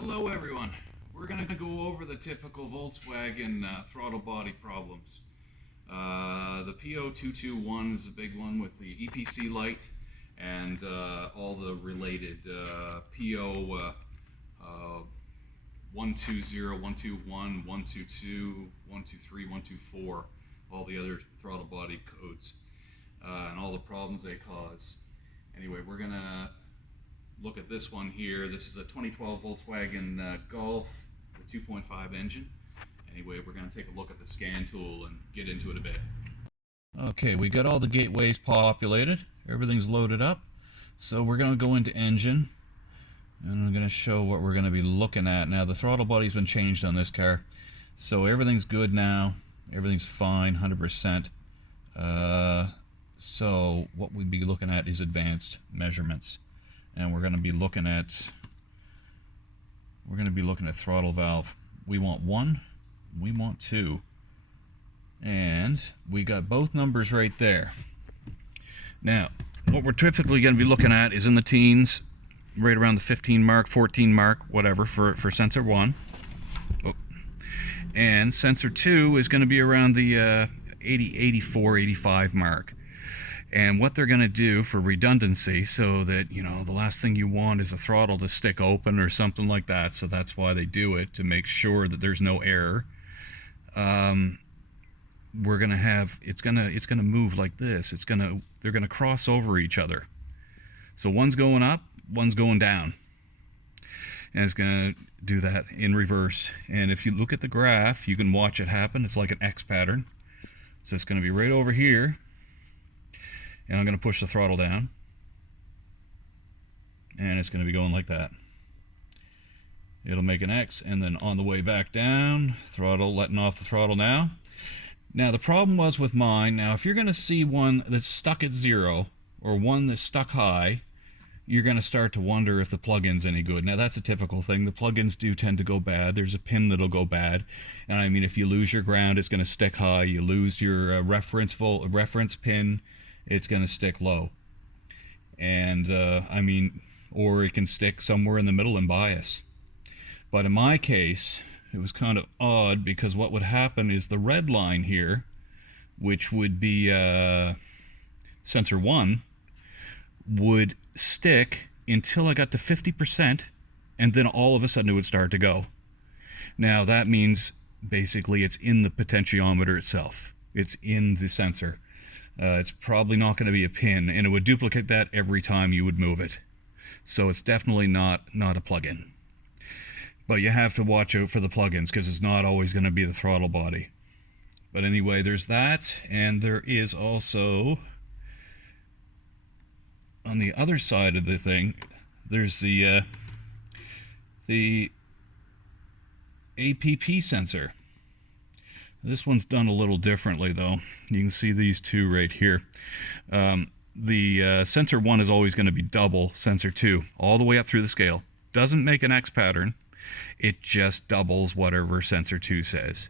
Hello everyone. We're going to go over the typical Volkswagen throttle body problems. The P0221 is a big one with the EPC light and all the related P0120, 121, 122, 123, 124, all the other throttle body codes and all the problems they cause. Anyway, we're going to look at this one here. This is a 2012 Volkswagen Golf with 2.5 engine. Anyway, we're going to take a look at the scan tool and get into it a bit. Okay, we got all the gateways populated. Everything's loaded up. So we're going to go into engine, and I'm going to show what we're going to be looking at. Now, the throttle body's been changed on this car, so everything's good now. Everything's fine, 100%. So what we'd be looking at is advanced measurements. And we're going to be looking at throttle valve. We want 1, we want 2, and we got both numbers right there. Now, what we're typically going to be looking at is in the teens, right around the 15 mark, 14 mark, whatever, for sensor 1. Oh. And sensor 2 is going to be around the 80, 84, 85 mark. And what they're going to do for redundancy, so that, you know, the last thing you want is a throttle to stick open or something like that, so that's why they do it, to make sure that there's no error. We're going to have, it's going to move like this. They're going to cross over each other. So one's going up, one's going down. And it's going to do that in reverse. And if you look at the graph, you can watch it happen. It's like an X pattern. So it's going to be right over here. And I'm going to push the throttle down, and it's going to be going like that. It'll make an X, and then on the way back down, throttle, letting off the throttle now. Now the problem was with mine, now if you're going to see one that's stuck at 0 or one that's stuck high, you're going to start to wonder if the plug-in's any good. Now that's a typical thing. The plug-ins do tend to go bad. There's a pin that'll go bad, and I mean, if you lose your ground, it's going to stick high. You lose your reference pin, it's going to stick low. And I mean, or it can stick somewhere in the middle and bias. But in my case, it was kind of odd, because what would happen is the red line here, which would be sensor 1, would stick until I got to 50%, and then all of a sudden it would start to go. Now that means basically it's in the potentiometer itself. It's in the sensor. It's probably not going to be a pin, and it would duplicate that every time you would move it. So it's definitely not a plug-in. But you have to watch out for the plug-ins, because it's not always going to be the throttle body. But anyway, there's that, and there is also, on the other side of the thing, there's the APP sensor. This one's done a little differently, though. You can see these two right here. The sensor 1 is always going to be double sensor 2, all the way up through the scale. Doesn't make an X pattern. It just doubles whatever sensor 2 says.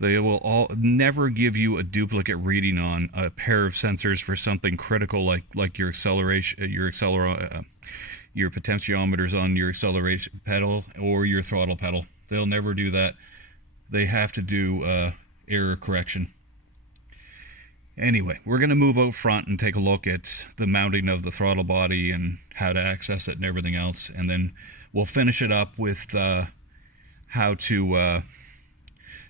They will never give you a duplicate reading on a pair of sensors for something critical like your acceleration, your potentiometers on your acceleration pedal or your throttle pedal. They'll never do that. They have to do error correction. Anyway, we're going to move out front and take a look at the mounting of the throttle body and how to access it and everything else. And then we'll finish it up with how to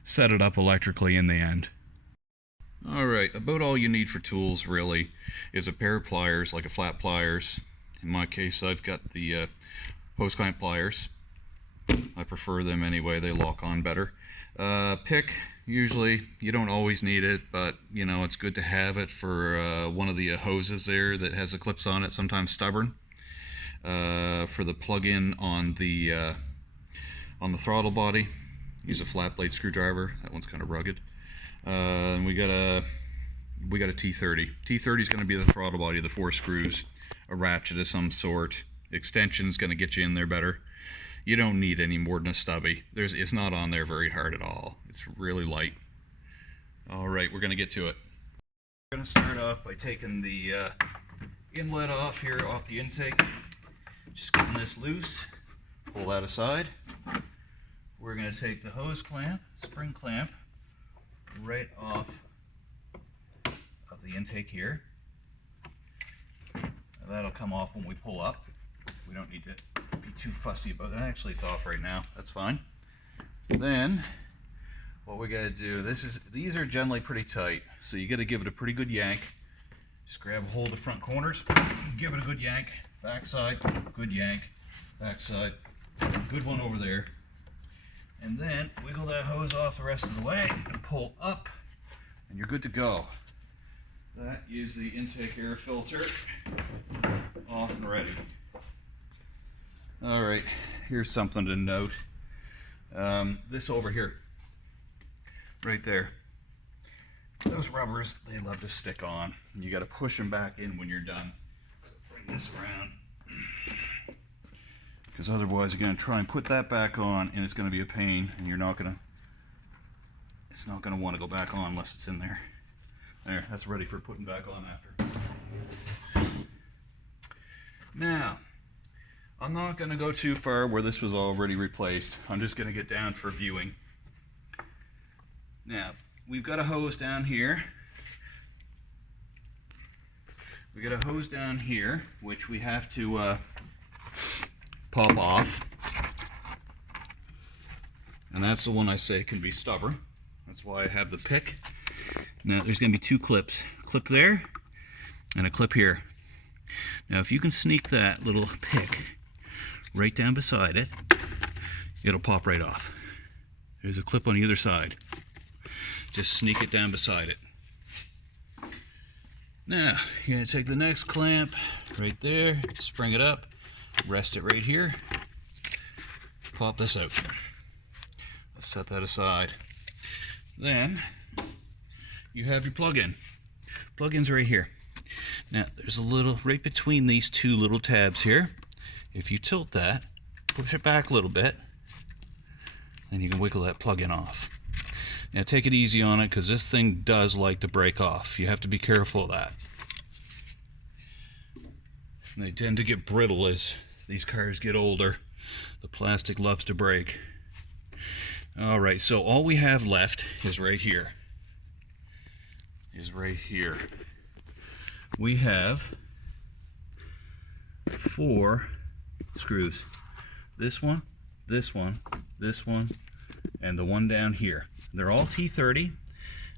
set it up electrically in the end. Alright, about all you need for tools really is a pair of pliers, like a flat pliers. In my case, I've got the post clamp pliers. I prefer them anyway, they lock on better. Pick, usually, you don't always need it, but you know, it's good to have it for one of the hoses there that has the clips on it, sometimes stubborn. For the plug-in on the throttle body, use a flat blade screwdriver. That one's kind of rugged. And we got a T30. T30 is going to be the throttle body, the 4 screws, a ratchet of some sort. Extension's going to get you in there better. You don't need any more than a stubby. It's not on there very hard at all. It's really light. Alright, we're going to get to it. We're going to start off by taking the inlet off here, off the intake. Just getting this loose, pull that aside. We're going to take the hose clamp, spring clamp, right off of the intake here. Now that'll come off when we pull up. We don't need to be too fussy about that. Actually, it's off right now. That's fine. Then what we got to do, these are generally pretty tight, so you got to give it a pretty good yank. Just grab a hold of the front corners, give it a good yank, backside, good yank, backside, good one over there, and then wiggle that hose off the rest of the way and pull up, and you're good to go. That is the intake air filter off and ready. All right, here's something to note. This over here, right there, those rubbers, they love to stick on. You got to push them back in when you're done. So bring this around, because otherwise you're going to try and put that back on, and it's going to be a pain, and it's not going to want to go back on unless it's in there. There, that's ready for putting back on after. Now, I'm not going to go too far where this was already replaced. I'm just going to get down for viewing. Now, we've got a hose down here. We got a hose down here, which we have to pop off. And that's the one I say can be stubborn. That's why I have the pick. Now, there's going to be two clips. A clip there, and a clip here. Now, if you can sneak that little pick right down beside it, it'll pop right off. There's a clip on either side. Just sneak it down beside it. Now, you're going to take the next clamp right there, spring it up, rest it right here, pop this out. Let's set that aside. Then, you have your plug-in. Plug-in's right here. Now, there's a little, right between these two little tabs here. If you tilt that, push it back a little bit, then you can wiggle that plug-in off. Now take it easy on it, because this thing does like to break off. You have to be careful of that. And they tend to get brittle as these cars get older. The plastic loves to break. Alright, so all we have left is right here. We have 4 screws. This one, this one, this one, and the one down here. They're all T30.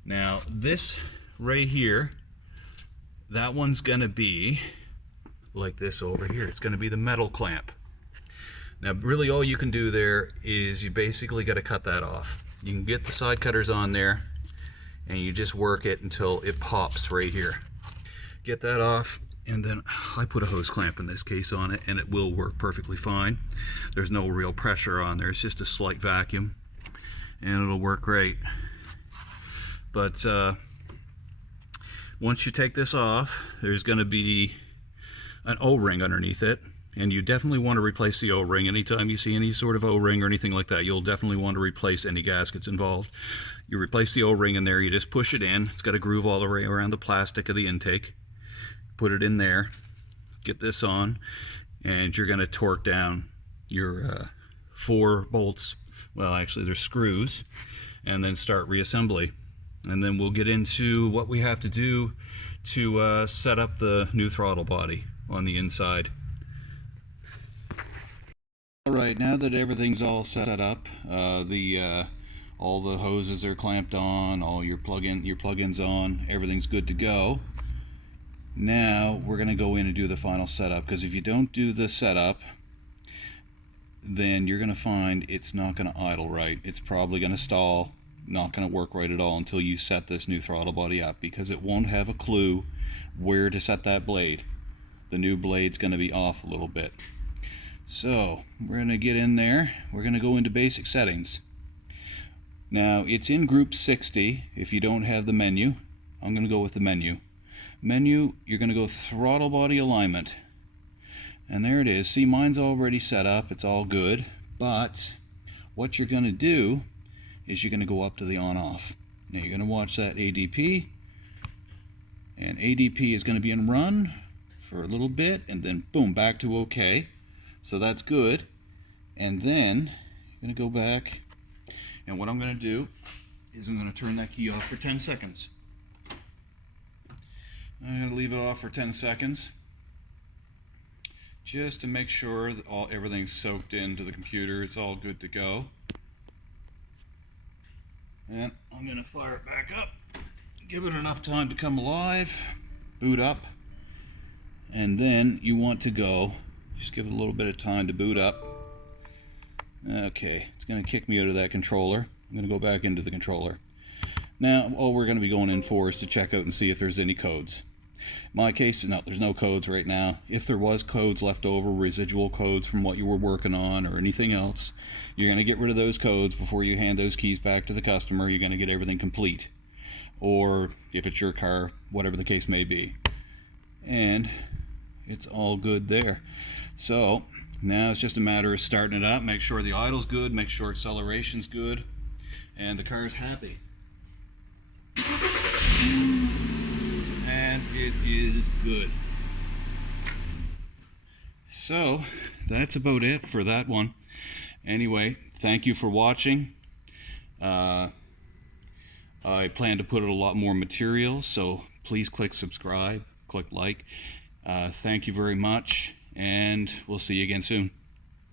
Now this right here, that one's going to be like this over here. It's going to be the metal clamp. Now really all you can do there is you basically got to cut that off. You can get the side cutters on there and you just work it until it pops right here. Get that off, and then I put a hose clamp in this case on it, and it will work perfectly fine. There's no real pressure on there. It's just a slight vacuum, and it'll work great. But once you take this off, there's going to be an O-ring underneath it, and you definitely want to replace the O-ring. Anytime you see any sort of O-ring or anything like that, you'll definitely want to replace any gaskets involved. You replace the O-ring in there, you just push it in. It's got a groove all the way around the plastic of the intake. Put it in there, get this on, and you're going to torque down your 4 bolts. Well, actually there's screws, and then start reassembly. And then we'll get into what we have to do to set up the new throttle body on the inside. Alright, now that everything's all set up, all the hoses are clamped on, all your plug-ins on, everything's good to go. Now we're going to go in and do the final setup, because if you don't do the setup, then you're going to find it's not going to idle right. It's probably going to stall, not going to work right at all until you set this new throttle body up, because it won't have a clue where to set that blade. The new blade's going to be off a little bit. So we're going to get in there. We're going to go into basic settings. Now it's in group 60 if you don't have the menu. I'm going to go with the menu. Menu, you're going to go throttle body alignment. And there it is. See, mine's already set up. It's all good. But what you're going to do is you're going to go up to the on-off. Now you're going to watch that ADP. And ADP is going to be in run for a little bit. And then boom, back to OK. So that's good. And then I'm going to go back, and what I'm going to do is I'm going to turn that key off for 10 seconds. I'm going to leave it off for 10 seconds just to make sure that everything's soaked into the computer. It's all good to go. And I'm going to fire it back up, give it enough time to come alive, boot up, and then you want to go, just give it a little bit of time to boot up. Okay, it's going to kick me out of that controller. I'm going to go back into the controller. Now, all we're going to be going in for is to check out and see if there's any codes. In my case, no, there's no codes right now. If there was codes left over, residual codes from what you were working on or anything else, you're going to get rid of those codes before you hand those keys back to the customer. You're going to get everything complete. Or if it's your car, whatever the case may be. And it's all good there. So now it's just a matter of starting it up, make sure the idle's good, make sure acceleration's good, and the car's happy. And it is good. So that's about it for that one. Anyway, thank you for watching. I plan to put a lot more material, so please click subscribe, click like. Thank you very much, and we'll see you again soon.